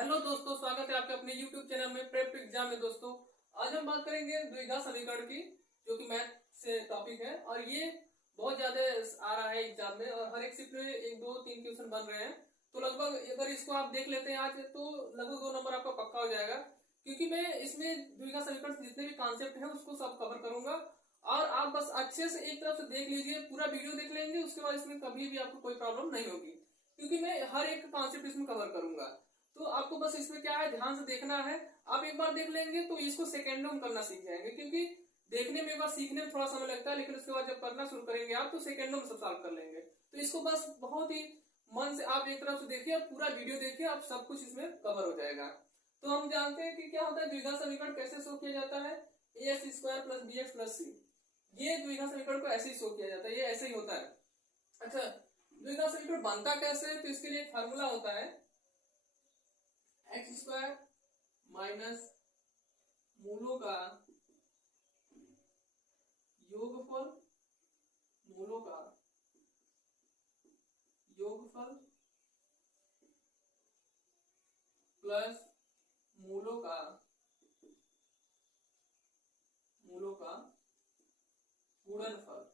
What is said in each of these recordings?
Hello दोस्तों, स्वागत है आपके अपने YouTube चैनल में प्रेप एग्जाम में। दोस्तों आज हम बात करेंगे द्विघात समीकरण की, जो कि मैथ से टॉपिक है और ये बहुत ज्यादा आ रहा है एग्जाम में और हर एक शिफ्ट में एक दो तीन क्वेश्चन बन रहे हैं। तो लगभग अगर इसको आप देख लेते हैं आज तो लगभग 2 नंबर आपका पक्का हो जाएगा, क्योंकि मैं इसमें द्विघात समीकरण से जितने भी कॉन्सेप्ट है उसको सब कवर करूंगा। और आप बस अच्छे से एक तरफ से देख लीजिए, पूरा वीडियो देख लेंगे, उसके बाद इसमें कभी भी आपको कोई प्रॉब्लम नहीं होगी, क्योंकि मैं हर एक कॉन्सेप्ट इसमें कवर करूंगा। तो आपको बस इसमें क्या है, ध्यान से देखना है। आप एक बार देख लेंगे तो इसको सेकेंडों में करना सीख जाएंगे, क्योंकि देखने में एक बार सीखने में थोड़ा समय लगता है, लेकिन उसके बाद जब करना शुरू करेंगे आप तो सेकेंडों में सब सॉल्व कर लेंगे। तो इसको बस बहुत ही मन से आप एक तरफ से देखिए और पूरा वीडियो देखिए, आप सब कुछ इसमें कवर हो जाएगा। तो हम जानते हैं कि क्या होता है, द्विघात समीकरण कैसे शो किया जाता है। ax² + bx + c, ये द्विघात समीकरण को ऐसे ही शो किया जाता है, ये ऐसे ही होता है। अच्छा, द्विघात समीकरण बनता कैसे है, तो इसके लिए एक फार्मूला होता है x² माइनस मूलों का योगफल, मूलों का योगफल प्लस मूलों का गुणनफल,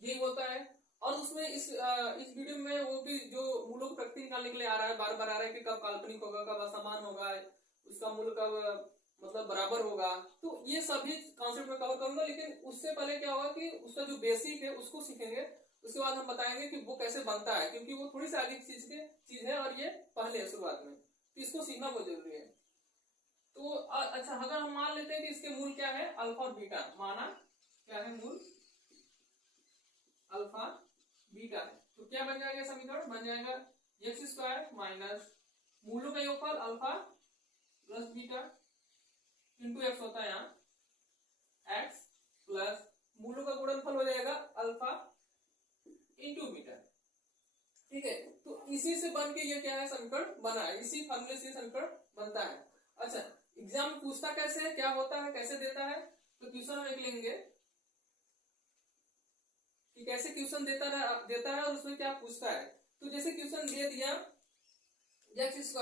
ये होता है। और उसमें इस वीडियो में वो भी जो मूलों की प्रकृति निकालने के लिए आ रहा है, बार बार आ रहा है कि कब काल्पनिक होगा, कब असमान होगा, उसका मूल कब मतलब बराबर होगा। तो ये सभी कॉन्सेप्ट में कवर करूंगा, लेकिन उससे पहले क्या होगा कि उसका जो बेसिक है उसको सीखेंगे। उसके बाद हम बताएंगे कि वो कैसे बनता है, क्योंकि वो थोड़ी सी आगे चीज है और ये पहले है शुरुआत में, तो इसको सीखना बहुत जरूरी है। तो अच्छा, अगर हम मान लेते हैं कि इसके मूल क्या है, अल्फा और बीटा, माना क्या है मूल अल्फा बीटा है, तो क्या बन जाएगा समीकरण, बन जाएगा x² माइनस मूलों का योगफल alpha plus beta into x होता है यहाँ x प्लस मूलों का गुणनफल हो जाएगा अल्फा इंटू बीटा। ठीक है, तो इसी से बन के ये क्या है, समीकरण बना है, इसी फॉर्मूले से समीकरण बनता है। अच्छा, एग्जाम पूछता कैसे है, क्या होता है, कैसे देता है, तो क्वेश्चन हम लिख लेंगे कि कैसे क्वेश्चन देता है और उसमें क्या पूछता है। तो जैसे क्वेश्चन दे दिया x²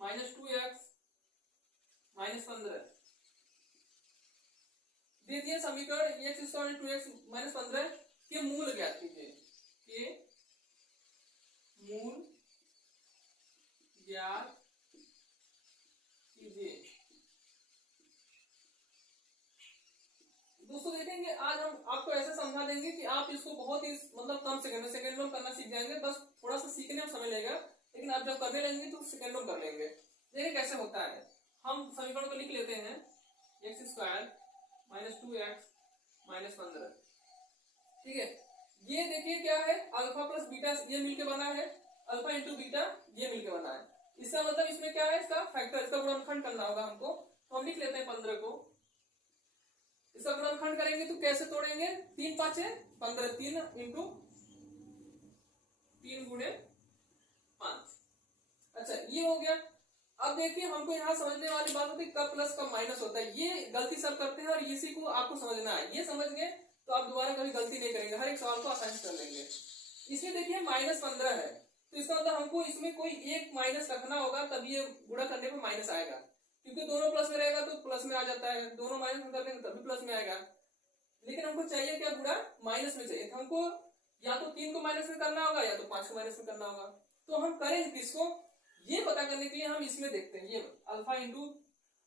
माइनस 2x माइनस 15 दे दिया समीकरण, x² 2x माइनस 15 के मूल ज्ञात कीजिए, के मूल ज्ञात कीजिए। दोस्तों देखेंगे आज हम आपको ऐसे समझा देंगे कि आप इसको बहुत ही मतलब कम सेकंड में करना सीख जाएंगे। बस थोड़ा सा सीखने में समय लगेगा, लेकिन आप जब करने लगेंगे तो सेकंडों में कर लेंगे। देखिए कैसे होता है, हम समीकरण को लिख लेते हैं x² माइनस 2x माइनस 15। ठीक है, ये देखिए क्या है, अल्फा प्लस बीटा ये मिलके बना है, अल्फा इंटू बीटा ये मिलके बना है। इसका मतलब इसमें क्या है, इसका फैक्टर, इसका गुणनखंड करना होगा हमको। तो हम लिख लेते हैं 15 को, इसका गुणनखंड करेंगे तो कैसे तोड़ेंगे, 3 5 15, 3 इंटू 3 गुणे 5। अच्छा, ये हो गया। अब देखिए हमको यहाँ समझने वाली बात होती है कब प्लस कब माइनस होता है, ये गलती सब करते हैं और इसी को आपको समझना है। ये समझ गए तो आप दोबारा कभी गलती नहीं करेंगे, हर एक सवाल को आसानी से कर लेंगे। इसमें देखिए माइनस 15 है, तो इसका मतलब हमको इसमें कोई एक माइनस रखना होगा, तभी ये गुणा करने पर माइनस आएगा, क्योंकि दोनों प्लस में रहेगा तो प्लस में आ जाता है, दोनों माइनस में कर लेंगे तभी प्लस में आएगा। लेकिन हमको चाहिए क्या, गुणा माइनस में चाहिए, तो हमको या तो 3 को माइनस में करना होगा या तो 5 को माइनस में करना होगा। तो हम करेंगे किसको, ये पता करने के लिए हम इसमें देखते हैं, ये alpha into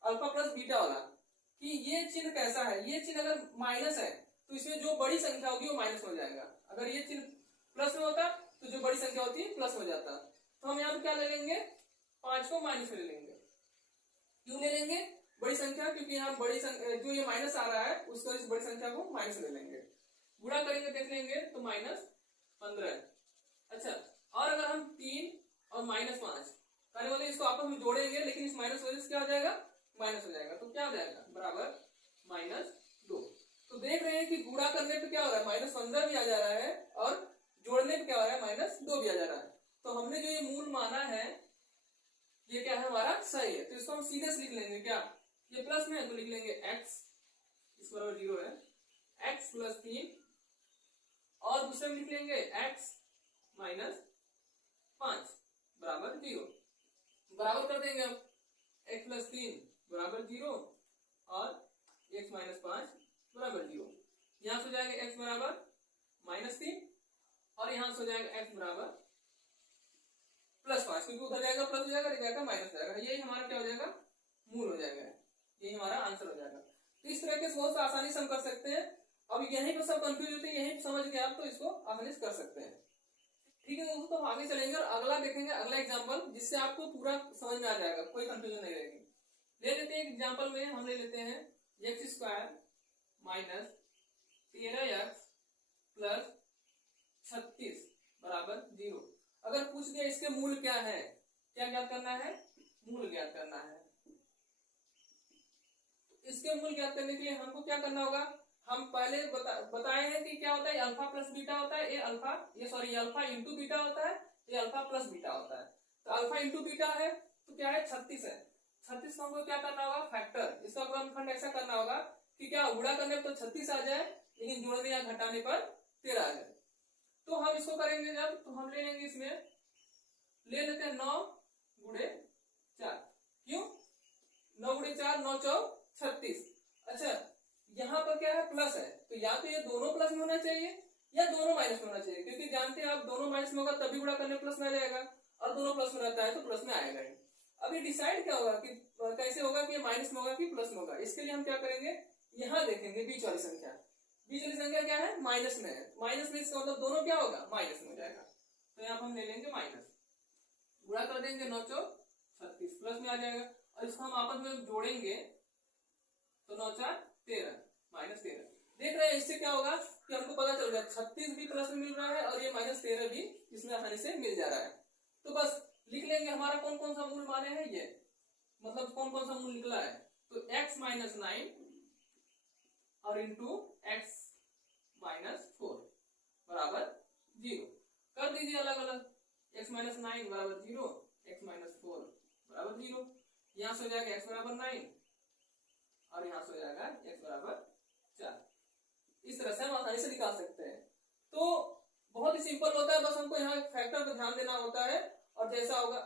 alpha plus beta वाला, कि ये चिन्ह कैसा है। ये चिन्ह अगर माइनस है तो इसमें जो बड़ी संख्या होगी वो माइनस हो जाएगा, अगर ये चिन्ह प्लस में होता तो जो बड़ी संख्या होती है प्लस हो जाता। तो हम यहाँ पे क्या ले लेंगे, 5 को माइनस में ले लेंगे। क्यों ले लेंगे बड़ी संख्या, क्योंकि यहाँ बड़ी संख्या जो ये माइनस आ रहा है उसको इस बड़ी संख्या को माइनस ले लेंगे, गुणा करेंगे देख लेंगे तो माइनस 15। अच्छा, और अगर हम 3 और माइनस 5 करने वाले इसको आपस में जोड़ेंगे, लेकिन इस माइनस वजह से क्या हो जाएगा, माइनस हो जाएगा, तो क्या हो जाएगा बराबर -2। तो देख रहे हैं कि गुणा करने पे क्या हो रहा है, -15 भी आ जा रहा है और जोड़ने पे क्या हो रहा है, -2 भी आ जा रहा है। तो हमने जो ये मूल माना है ये क्या है, हमारा सही है। तो इसको हम सीधे से लिख लेंगे, क्या ये प्लस में है तो लिख लेंगे x इस बराबर 0 है, x + 3 और दूसरे में लिख लेंगे x माइनस 5 बराबर 0। बराबर कर देंगे अब x प्लस 3 बराबर 0 और x माइनस 5 बराबर 0। यहां से हो जाएगा x बराबर -3 और यहां से हो जाएगा x बराबर +5, क्योंकि उधर जाएगा प्लस हो जाएगा, जाएगा माइनस जाएगा। यही हमारा क्या हो जाएगा, मूल हो जाएगा, यही हमारा आंसर हो जाएगा। तो इस तरह के बहुत आसानी से हम कर सकते हैं। अब यहीं पर सब कंफ्यूज होते हैं, यहीं समझ गए आप तो इसको आसानी से कर सकते हैं। ठीक है दोस्तों, तो हम आगे चलेंगे और अगला देखेंगे, अगला एग्जाम्पल जिससे आपको पूरा समझ में आ जाएगा, कोई कंफ्यूजन नहीं रहेगी। ले लेते हैं एग्जाम्पल में, हम ले लेते हैं x² माइनस 13x प्लस 36 बराबर 0। अगर पूछ दिया इसके मूल क्या है, क्या ज्ञात करना है, मूल ज्ञात करना है। इसके मूल ज्ञात करने के लिए हमको क्या करना होगा, हम पहले बताए हैं कि क्या होता है, अल्फा प्लस बीटा होता है, ये अल्फा इंटू बीटा होता है, ये अल्फा प्लस बीटा होता है। तो अल्फा इंटू बीटा है तो क्या है, 36 है। 36 को हमको क्या करना होगा, फैक्टर, इसका गुणनखंड ऐसा करना होगा कि क्या गुणा करने पर तो 36 आ जाए, लेकिन जोड़ने या घटाने पर 13 आ जाए। तो हम इसको करेंगे जब, तो हम ले लेंगे, इसमें ले लेते हैं 9 गुणे 4। क्यों 9 गुणे 4, 9 चौक 36। अच्छा यहाँ पर क्या है, प्लस है, तो या तो ये दोनों प्लस में होना चाहिए या दोनों माइनस में होना चाहिए, क्योंकि जानते हैं आप दोनों माइनस में होगा तभी गुणा करने प्लस में आ जाएगा, और दोनों प्लस में रहता है तो प्लस में आएगा ही। अभी डिसाइड क्या होगा कि कैसे होगा कि माइनस में होगा कि प्लस में होगा, इसके लिए हम क्या करेंगे, यहाँ देखेंगे बीच वाली संख्या। बीच वाली संख्या क्या है, माइनस में है, माइनस में इसका मतलब दोनों क्या होगा, माइनस में हो जाएगा। तो यहाँ हम ले लेंगे माइनस, गुणा कर देंगे 9 चौक 36, प्लस में आ जाएगा, और इसको हम आपस में जोड़ेंगे तो 9 4 13 माइनस 13। देख रहे हैं इससे क्या होगा कि हमको पता चल गया 36 भी प्लस में मिल रहा है और ये -13 भी इसमें आसानी से मिल जा रहा है। तो बस लिख लेंगे हमारा कौन कौन सा मूल माने हैं, ये मतलब कौन कौन सा मूल निकला है। तो x माइनस 9 और इंटू x माइनस 4 बराबर 0 कर दीजिए अलग अलग। x माइनस 9 बराबर 0, x माइनस 4 बराबर 0। यहां से हो जाएगा x बराबर 9 और यहां से हो जाएगा x बराबर 4। इस तरह से हम आसानी से निकाल सकते हैं। तो बहुत ही सिंपल होता है, बस हमको यहाँ फैक्टर पर ध्यान देना होता है। और जैसा होगा,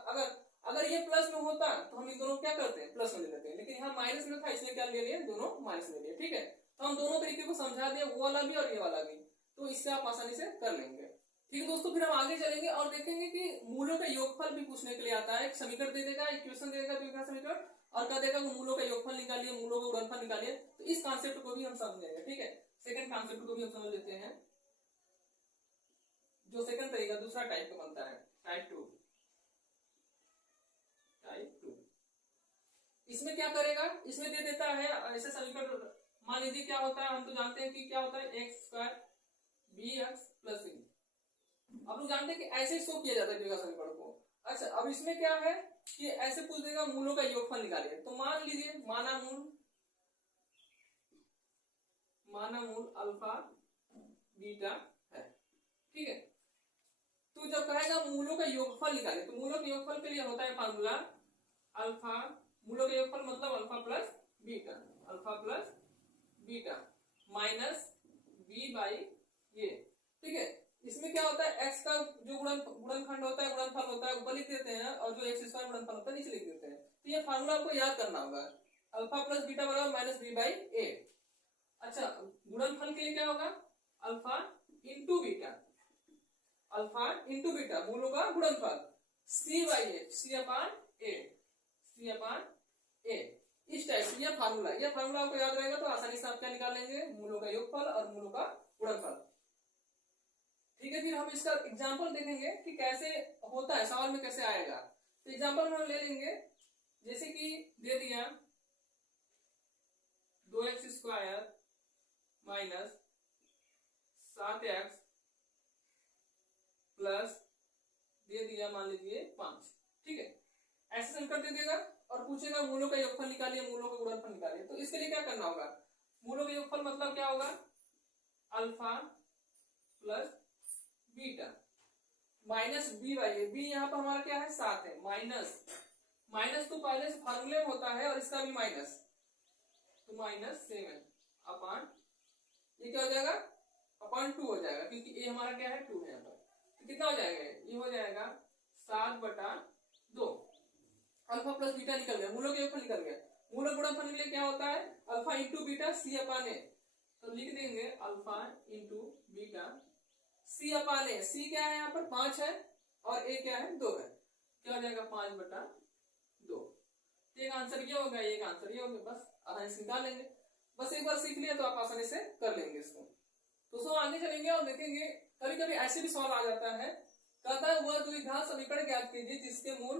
अगर ये प्लस में होता तो हम इन दोनों क्या करते हैं, प्लस में ले लेते हैं, लेकिन यहाँ माइनस में था इसलिए क्या ले लिए, दोनों माइनस में लिए। ठीक है, तो हम दोनों तरीके को समझा दिए, वो वाला भी और ये वाला भी, तो इससे आप आसानी से कर लेंगे। ठीक है दोस्तों, फिर हम आगे चलेंगे और देखेंगे कि मूलों का योगफल भी पूछने के लिए आता है। एक समीकरण दे देगा, इक्वेशन दे देगा, द्विघात समीकरण, और कह देगा मूलों का योगफल निकालिए, मूलों का गुणनफल निकालिए। तो इस कॉन्सेप्ट को भी हम समझेंगे। ठीक है, सेकंड कॉन्सेप्ट को भी हम समझ लेते हैं, जो सेकंड तरीका दूसरा टाइप का बनता है, टाइप 2। इसमें क्या करेगा, इसमें दे देता है ऐसे समीकरण, मान लीजिए क्या होता है, हम तो जानते हैं कि क्या होता है, x² bx प्लस c। अब लोग जानते हैं कि ऐसे शो किया जाता है द्विघात समीकरण को। अच्छा अब इसमें क्या है कि ऐसे पूछ देगा मूलों का योगफल निकालिए। तो मान लीजिए माना मूल अल्फा बीटा है। ठीक है, तो जब कहेगा मूलों का योगफल निकालिए, तो मूलों के योगफल के लिए होता है फार्मूला अल्फा, मूलों का योगफल मतलब alpha plus beta minus B by a. ठीक है, इसमें क्या होता है, x का जो गुणनखंड होता है, गुणनफल होता है, ऊपर लिख देते हैं, और जो x स्क्वायर गुणनफल होता है नीचे लिख देते हैं। तो ये फार्मूला आपको याद करना होगा, अल्फा प्लस बीटा बराबर माइनस बी बाई ए। अच्छा गुणनफल के लिए क्या होगा, अल्फा इंटू बीटा, मूलों का गुणनफल सी बाई ए, सी अपान ए। इस टाइप से यह फार्मूला आपको याद रहेगा, तो आसानी से आप क्या निकाल लेंगे, मूलों का योगफल और मूलों का गुणनफल। ठीक है, फिर हम इसका एग्जांपल देखेंगे कि कैसे होता है, सवाल में कैसे आएगा। तो एग्जांपल हम ले लेंगे, जैसे कि दे दिया 2x² माइनस 7x प्लस दे दिया मान लीजिए 5। ठीक है, ऐसे समीकरण दे देगा और पूछेगा मूलों का योगफल निकालिए, मूलों का गुणनफल निकालिए। तो इसके लिए क्या करना होगा, मूलों का योगफल मतलब क्या होगा, alpha plus beta minus B by A. B यहाँ पर हमारा क्या है, 7 है, माइनस तो पहले से फार्मूले में होता है, और इसका भी माइनस, तो -7 अपान ये क्या हो जाएगा अपॉन 2 हो जाएगा, क्योंकि ए हमारा क्या है 2 है यहाँ पर। तो कितना हो जाएगा, ये हो जाएगा 7/2। अल्फा प्लस बीटा निकल गया, मूलों के योगफल निकल गया। मूलों गुणनफल के लिए क्या होता है, अल्फा इंटू बीटा सी अपान ए। तो लिख देंगे अल्फा इंटू बीटा सी अपान ए। सी क्या है यहाँ पर 5 है और ए क्या है 2 है। क्या हो जाएगा 5/2। एक आंसर ये होगा, एक आंसर ये होगा, बस आसानी से निकाल लेंगे। बस एक बार सीख लिया तो आप आसानी से कर लेंगे इसको। दोस्तों आगे चलेंगे और देखेंगे कभी कभी ऐसे भी सवाल आ जाता है, कहता है वह द्विघात समीकरण ज्ञात कीजिए जिसके मूल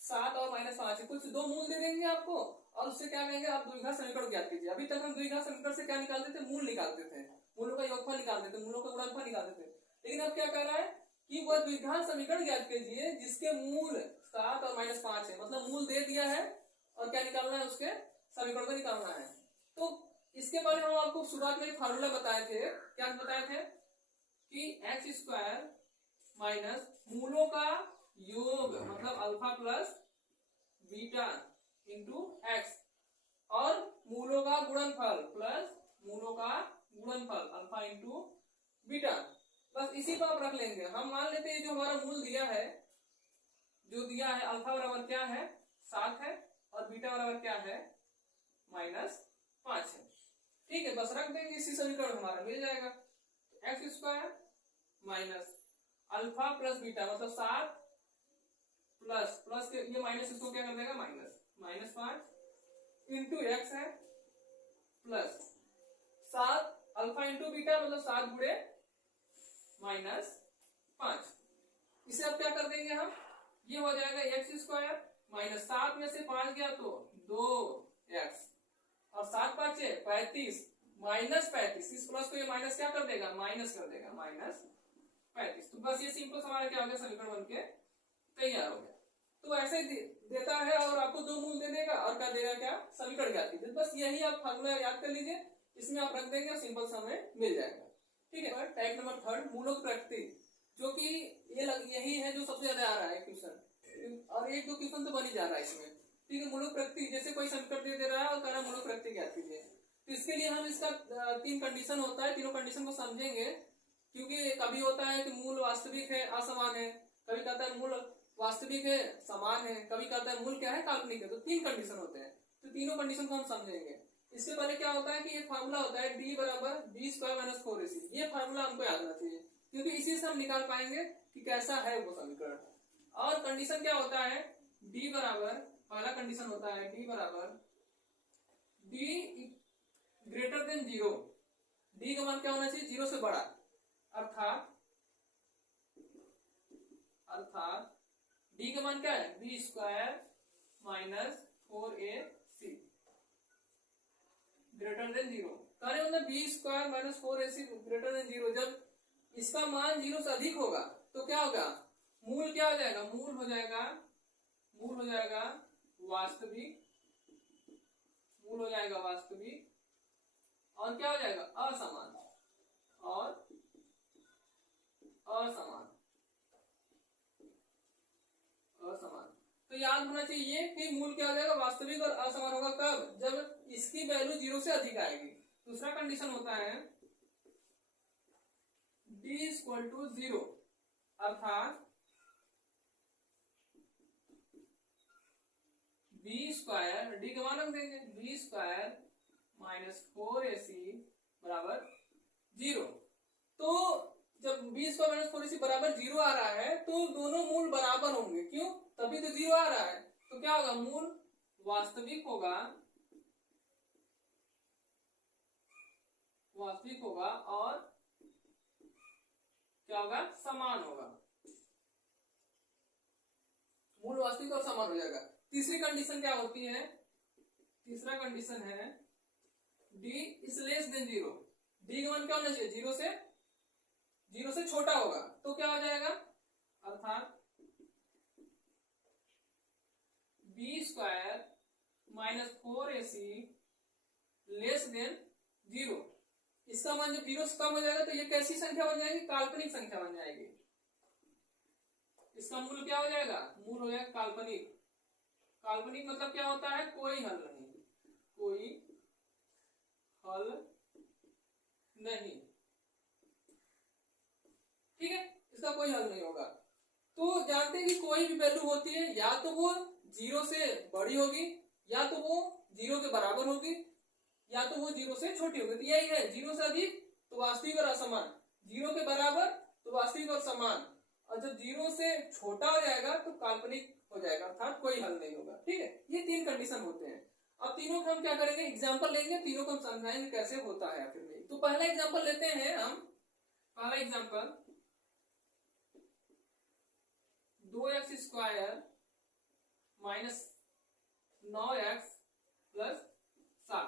7 और -5 है। कुछ दो मूल दे देंगे आपको और उससे क्या कहेंगे आप द्विघात समीकरण ज्ञात कीजिए। अभी तक हम द्विघात समीकरण से क्या निकालते थे, मूल निकालते थे, मूलों का योगफल निकालते थे, मूलों का गुणनफल निकालते थे। लेकिन अब क्या कह रहा है कि वह द्विघात समीकरण ज्ञात कीजिए जिसके मूल 7 और -5 है। मतलब मूल दे दिया है और क्या निकालना है, उसके समीकरण को निकालना है। तो इसके बारे में हम आपको शुरुआत में फार्मूला बताए थे, क्या बताए थे कि x² माइनस मूलों का योग मतलब alpha plus beta into x और मूलों का गुणनफल प्लस मूलों का गुणनफल अल्फा इंटू बीटा। बस इसी को आप रख लेंगे। हम मान लेते हैं जो हमारा मूल दिया है, जो दिया है अल्फा बराबर क्या है 7 है और बीटा बराबर क्या है -5 है। ठीक है, बस रख देंगे, इसी समीकरण हमारा मिल जाएगा। x² minus alpha plus beta मतलब 7 प्लस के ये माइनस इसको क्या कर देगा -5 इंटू एक्स है प्लस 7 अल्फा इंटू बीटा मतलब 7 गुणे -5। इसे अब क्या कर देंगे हम, ये हो जाएगा x² माइनस 7 में से 5 गया तो 2x और 7 5 35 -35। इस प्लस को ये माइनस क्या कर देगा, माइनस कर देगा -35। तो बस ये सिंपल हमारा क्या हो गया, समीकरण बनके तैयार हो गया। तो ऐसे देता है और आपको दो मूल दे देगा और क्या देगा, क्या समीकरण ज्ञात कीजिए। बस यही आप फार्मूला याद कर लीजिए, इसमें आप रख देंगे और सिंपल से हमें मिल जाएगा। ठीक है, टाइप नंबर 3 मूलों की प्रकृति, जो कि यही है जो सबसे ज्यादा आ रहा है क्वेश्चन, और एक दो क्वेश्चन तो बन ही जा रहा है इसमें। ठीक है, मूलों की प्रकृति, जैसे कोई समीकरण दे रहा है और कह रहा है मूलों की प्रकृति ज्ञात कीजिए, तो इसके लिए हम इसका 3 कंडीशन होता है, तीनों कंडीशन को समझेंगे। क्योंकि कभी होता है कि मूल वास्तविक है असमान है, कभी कहता है मूल वास्तविक है समान है, कभी कहता है मूल क्या है काल्पनिक है। तो 3 कंडीशन होते हैं, तो तीनों कंडीशन को हम समझेंगे। इससे पहले क्या होता है कि एक फार्मूला होता है d बराबर b² - 4ac। ये फार्मूला हमको याद रखना चाहिए, क्योंकि इसी से हम निकाल पाएंगे कि कैसा है वो समीकरण। और कंडीशन क्या होता है, d बराबर, पहला कंडीशन होता है d बराबर d ग्रेटर देन 0। d का मान क्या होना चाहिए, 0 से बड़ा, अर्थात d का मान क्या है b² minus 4ac greater than 0। कहने मतलब b² minus 4ac greater than 0। जब इसका मान 0 से अधिक होगा तो क्या होगा, मूल क्या हो जाएगा, मूल हो जाएगा वास्तविक, मूल हो जाएगा वास्तविक, और क्या हो जाएगा असमान, और असमान। तो याद होना चाहिए कि मूल क्या हो जाएगा वास्तविक और असमान होगा कब, जब इसकी वैल्यू 0 से अधिक आएगी। दूसरा कंडीशन होता है d = 0, अर्थात b² d का मान रख देंगे b² माइनस 4ac बराबर 0। तो जब b² माइनस 4ac बराबर 0 आ रहा है तो दोनों मूल बराबर होंगे, क्यों, तभी तो 0 आ रहा है। तो क्या होगा, मूल वास्तविक होगा और क्या होगा, समान होगा। मूल वास्तविक और समान हो जाएगा। तीसरी कंडीशन क्या होती है, तीसरा कंडीशन है d is less than 0। d का मान क्या होना चाहिए, 0 से छोटा होगा। तो क्या हो जाएगा, अर्थात b² minus 4ac less than 0। इसका मान जब 0 से कम हो जाएगा तो ये कैसी संख्या बन जाएगी, काल्पनिक संख्या बन जाएगी। इसका मूल क्या हो जाएगा, मूल हो जाएगा काल्पनिक। काल्पनिक मतलब क्या होता है, कोई हल नहीं। ठीक है, इसका कोई हल नहीं होगा। तो जानते हैं कि कोई भी वैल्यू होती है या तो वो 0 से बड़ी होगी, या तो वो 0 के बराबर होगी, या तो वो 0 से छोटी होगी। तो यही है, 0 से अधिक तो वास्तविक और असमान, 0 के बराबर तो वास्तविक और समान, और जब 0 से छोटा हो जाएगा तो काल्पनिक हो जाएगा, अर्थात कोई हल नहीं होगा। ठीक है, ये 3 कंडीशन होते हैं। अब तीनों का हम क्या करेंगे, एग्जाम्पल लेंगे, तीनों को हम समझाएंगे कैसे होता है आखिर में। तो पहला एग्जाम्पल लेते हैं हम, पहला example 2x² minus 9x plus 7,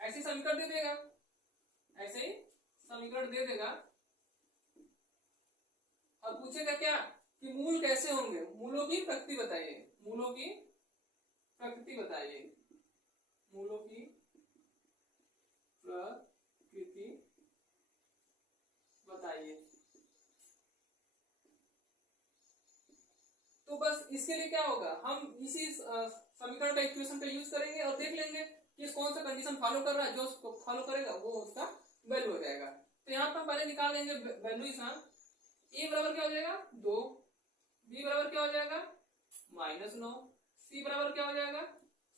ऐसे समीकरण दे देगा, ऐसे ही समीकरण दे देगा, और पूछेगा क्या कि मूल कैसे होंगे, मूलों की प्रकृति बताइए, मूलों की प्रकृति बताइए, मूलों की प्रकृति बताइए। तो बस इसके लिए क्या होगा, हम इसी समीकरण का इक्वेशन का यूज करेंगे और देख लेंगे कि कौन सा कंडीशन फॉलो कर रहा है, जो उसको फॉलो करेगा वो उसका वैल्यू हो जाएगा। तो यहाँ पर हम पहले निकाल लेंगे वैल्यू इस, ए बराबर क्या हो जाएगा 2, बी बराबर क्या हो जाएगा -9, सी बराबर क्या हो जाएगा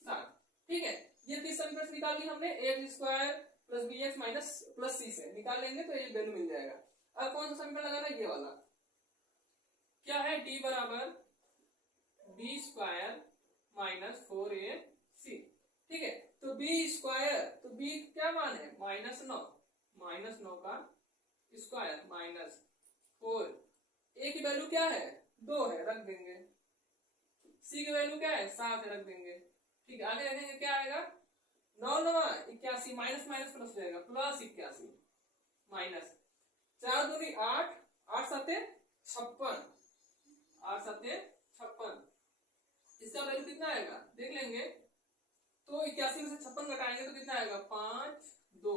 7। ठीक है, ये 30 समीकरण निकाल ली हमने, x² plus b x minus plus c से निकाल लेंगे तो ये वैल्यू मिल जाएगा। अब कौन सा समीकरण लगाना है, ये वाला, क्या है, d बराबर b² माइनस 4ac। ठीक है, तो b², तो b क्या मान है -9 का स्क्वायर माइनस 4, a की वैल्यू क्या है 2 है, रख देंगे, c की वैल्यू क्या है 7 है, रख देंगे। ठीक है, आगे रखेंगे क्या आएगा 9 9 81 माइनस माइनस प्लस हो जाएगा प्लस 81 माइनस 4 दूनी 8, 8 7 56, 8 7 56, इसका वैल्यू कितना आएगा देख लेंगे। तो 81 में से 56 घटाएंगे तो कितना आएगा 5 2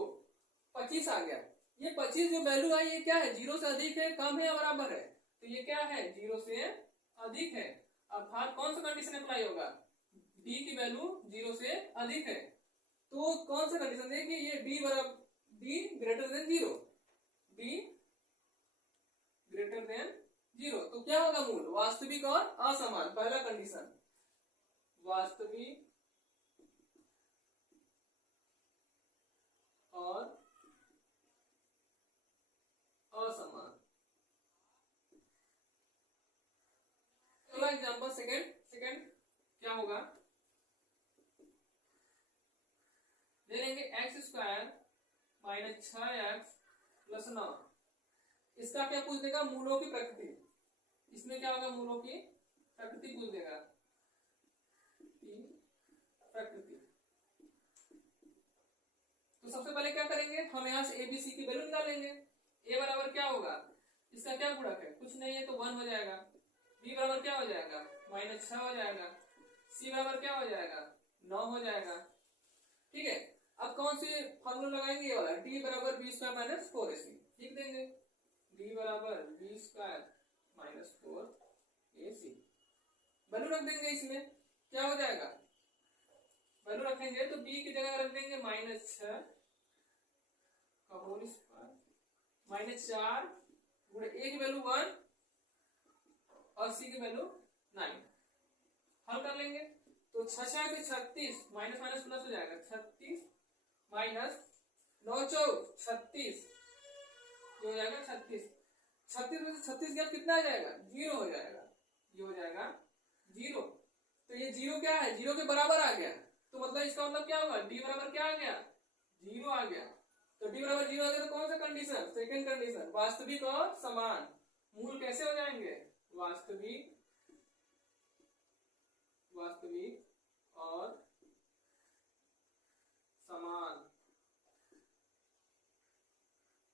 25 आ गया। ये 25 जो वैल्यू आई ये क्या है, 0 से अधिक है, कम है या बराबर है, तो ये क्या है 0 से अधिक है, अर्थात कौन सा कंडीशन अप्लाई होगा, d की वैल्यू 0 से अधिक है। तो कौन सा कंडीशन है कि ये d बराबर d greater than 0, d greater than 0, तो क्या होगा मूल वास्तविक और असमान, पहला कंडीशन वास्तविक और असमान। अगला एग्जांपल सेकंड क्या होगा, ले लेंगे x² माइनस 6x प्लस 9, इसका क्या पूछ देगा मूलों की प्रकृति, इसमें क्या होगा मूलों की प्रकृति पूछ देगा, प्रकृति। तो सबसे पहले क्या करेंगे, हम यहाँ से a b c की वैल्यू निकालेंगे। a बराबर क्या होगा, इसका क्या गुणक है, कुछ नहीं है तो 1 हो जाएगा, b बराबर क्या हो जाएगा -6 हो जाएगा, c बराबर क्या हो जाएगा 9 हो जाएगा। ठीक है, अब कौन सी फॉर्मूला लगाएंगे, ये वाला d बराबर b² माइनस 4ac, लिख देंगे d बराबर b² माइनस 4ac, वैल्यू रख देंगे, इसमें क्या हो जाएगा, वैल्यू रखेंगे तो b की जगह रख देंगे -6 का होल स्क्वायर माइनस 4 गुणे a की वैल्यू 1 और c की वैल्यू 9, हल कर लेंगे तो 6 से 36 माइनस माइनस प्लस हो जाएगा, 36 माइनस 9 4 36, ये हो जाएगा 36, 36 में से 36 गया कितना आ जाएगा 0 हो जाएगा, ये हो जाएगा 0। तो ये 0 क्या है 0 के बराबर आ गया, तो मतलब इसका मतलब क्या होगा d बराबर क्या आ गया 0 आ गया। तो d बराबर 0 आ गया तो कौन सा कंडीशन, सेकंड कंडीशन वास्तविक और समान, मूल कैसे हो जाएंगे वास्तविक और समान।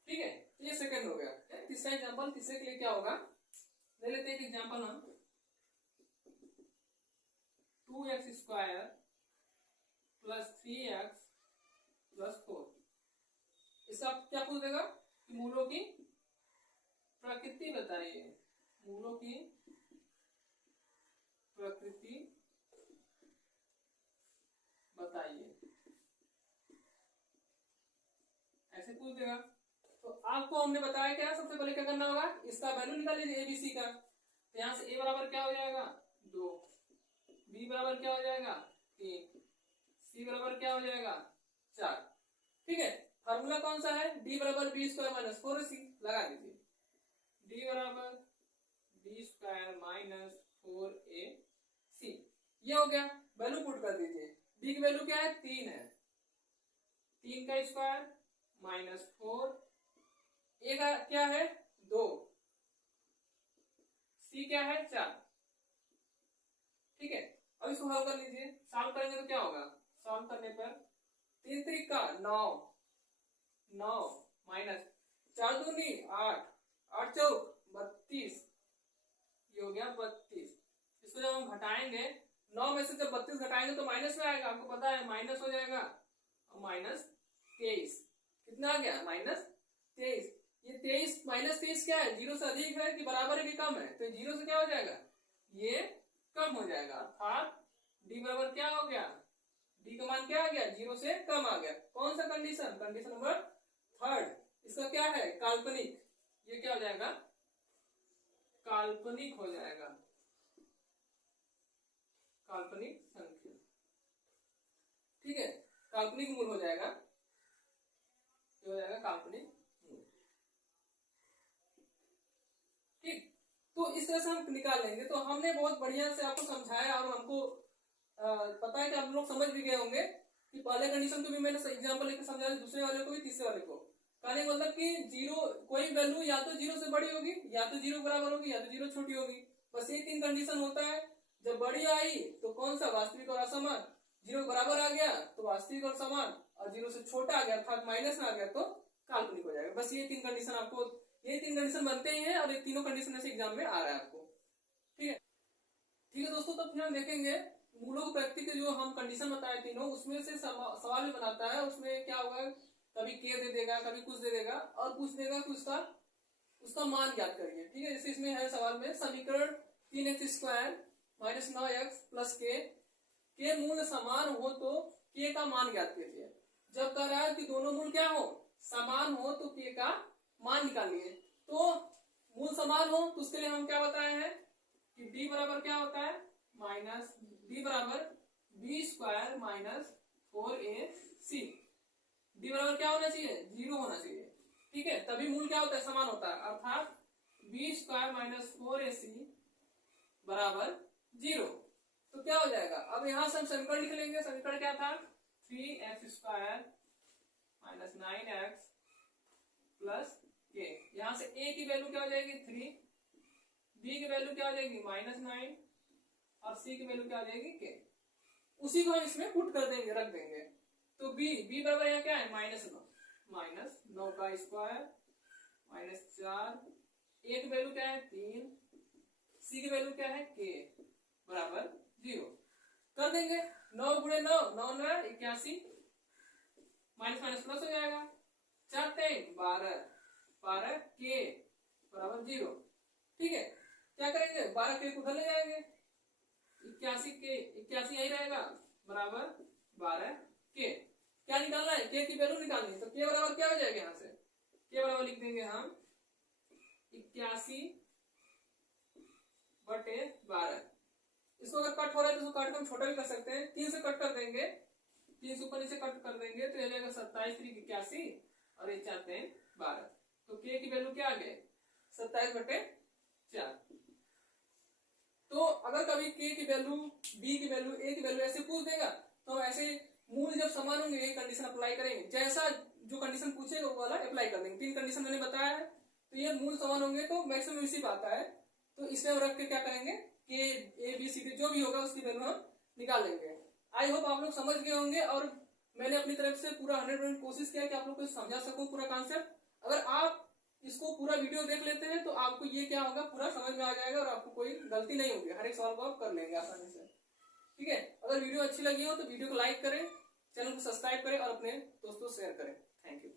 ठीक है, ये सेकंड हो गया। तीसरा एग्जांपल, तीसरे के लिए क्या होगा, ले लेते हैं एक एग्जांपल हम 2x² प्लस 3x प्लस 4, इसका क्या पूछ देगा कि मूलों की प्रकृति बताइए, मूलों की प्रकृति बताइए, ऐसे पूछ देगा। तो आपको हमने बताया क्या, सबसे पहले क्या करना होगा, इसका वैल्यू निकाल लीजिए एबीसी का। तो यहाँ से ए बराबर क्या हो जाएगा 2, बी बराबर क्या हो जाएगा 3, सी बराबर क्या हो जाएगा 4। ठीक है, फार्मूला कौन सा है, डी बराबर बी स्क्वायर माइनस 4ac लगा दीजिए। डी बराबर बी स्क्वायर माइनस 4ac, ये हो गया। वैल्यू पुट कर दीजिए। डी की वैल्यू क्या है 3 है, 3 का स्क्वायर माइनस 4, ए का क्या है 2, सी क्या है 4। ठीक है, अब इसको हल कर लीजिए। सॉल्व करेंगे तो क्या होगा, सॉल्व करने पर 3 3 का 9, 9 माइनस 4 दूनी 8, 8 चौक 32, ये हो गया 32। इसको जब हम घटाएंगे 9 में से जब 32 घटाएंगे तो माइनस में आएगा, आपको पता है माइनस हो जाएगा, और माइनस 23 कितना आ गया माइनस 23। ये 23 माइनस 23 क्या है, जीरो से अधिक है कि बराबर है कि कम है, तो जीरो से क्या हो जाएगा, ये कम हो जाएगा। अर्थात डी बराबर क्या हो गया, डी का मान क्या आ गया, जीरो से कम आ गया। कौन सा कंडीशन, कंडीशन नंबर 3। इसका क्या है काल्पनिक, ये क्या हो जाएगा काल्पनिक हो जाएगा, काल्पनिक संख्या। ठीक है, काल्पनिक मूल हो जाएगा, ये हो जाएगा काल्पनिक मूल। ठीक, तो इस तरह से हम निकाल लेंगे। तो हमने बहुत बढ़िया से आपको समझाया, और हमको पता है कि आप लोग समझ भी गए होंगे कि पहले कंडीशन को भी मैंने एग्जांपल लेकर समझाया, दूसरे वाले को भी, तीसरे वाले को। कहने का मतलब कि जीरो, कोई वैल्यू या तो जीरो से बड़ी होगी, या तो जीरो बराबर होगी, या तो जीरो छोटी होगी। बस ये 3 कंडीशन होता है। जब बड़ी आई तो कौन सा, वास्तविक और असमान। जीरो बराबर आ गया तो वास्तविक और समान, और जीरो से छोटा आ गया अर्थात माइनस में आ गया तो काल्पनिक हो जाएगा। बस ये 3 कंडीशन आपको, ये 3 कंडीशन बनते ही हैं, और ये तीनों कंडीशन से एग्जाम में आ रहा है आपको। ठीक है, ठीक है दोस्तों, तो फिर हम देखेंगे मूलों प्रकृति के जो हम कंडीशन बताए तीनों, उसमें से सवाल भी बनाता है। उसमें क्या होगा, कभी के दे देगा, कभी कुछ दे देगा, और पूछ देगा कि उसका मान ज्ञात करिए। ठीक है, जैसे इसमें है सवाल में, समीकरण 3x square minus 9x plus के मूल समान हो तो के का मान ज्ञात कीजिए। जब कह रहा है कि दोनों मूल क्या हो, समान हो, तो के का मान निकालिए। तो मूल समान हो तो उसके लिए हम क्या बताए हैं कि d बराबर क्या होता है, माइनस d बराबर B square minus 4ac। d बराबर क्या होना चाहिए, 0 होना चाहिए। ठीक है, तभी मूल क्या होता है, समान होता है। अर्थात बी स्क्वायर माइनस 4ac बराबर 0। तो क्या हो जाएगा, अब यहां से हम समीकरण लिख लेंगे। समीकरण क्या था, 3x square minus 9x plus के। यहां से a की वैल्यू क्या हो जाएगी 3, b की वैल्यू क्या हो जाएगी माइनस 9, और c की वैल्यू क्या हो जाएगी के। उसी को हम इसमें पुट कर देंगे, रख देंगे। तो b बराबर यहाँ क्या है माइनस 9, माइनस 9 का स्क्वायर माइनस 4, a की वैल्यू क्या है 3, c की वैल्यू क्या है के बराबर 0। कर देंगे 9 गुणे 9, 9 9 81, माइनस माइनस प्लस हो जाएगा, 4 3 12, 12 के बराबर 0। ठीक है, क्या करेंगे 12 के उधर ले जाएंगे, 81 के 81 यही रहेगा बराबर 12 के। क्या निकालना है, के की वैल्यू निकालनी है। तो के बराबर क्या हो जाएगा, यहाँ से के बराबर लिख देंगे हम 81 बटे 12। इसको अगर कट हो रहा है तो इसको काट कर हम छोटा भी कर सकते हैं, 3 से कट कर देंगे, 3 से ऊपर नीचे कट कर देंगे तो ये जाएगा 27 3 81, और ये 4 3 12। तो के की वैल्यू क्या आ गई 27 बटे 4। तो अगर कभी के की वैल्यू, बी की वैल्यू, ए की वैल्यू ऐसे पूछ देगा तो हम ऐसे मूल जब समान होंगे ये कंडीशन अप्लाई करेंगे। जैसा जो कंडीशन पूछेगा वो वाला अप्लाई कर देंगे। 3 कंडीशन मैंने बताया है, तो ये मूल समान होंगे तो मैक्सिमम इसी पे आता है। तो इसमें हम रख के क्या करेंगे कि ए बी सी डी जो भी होगा उसकी वैल्यू हम निकाल लेंगे। आई होप आप लोग समझ गए होंगे, और मैंने अपनी तरफ से पूरा 100% कोशिश किया कि आप लोग को समझा सकूं पूरा कॉन्सेप्ट। अगर आप इसको पूरा वीडियो देख लेते हैं तो आपको ये क्या होगा पूरा समझ में आ जाएगा, और आपको कोई गलती नहीं होगी, हर एक सवाल को आप कर लेंगे आसानी से। ठीक है, अगर वीडियो अच्छी लगी हो तो वीडियो को लाइक करें, चैनल को सब्सक्राइब करें, और अपने दोस्तों शेयर करें। Thank you.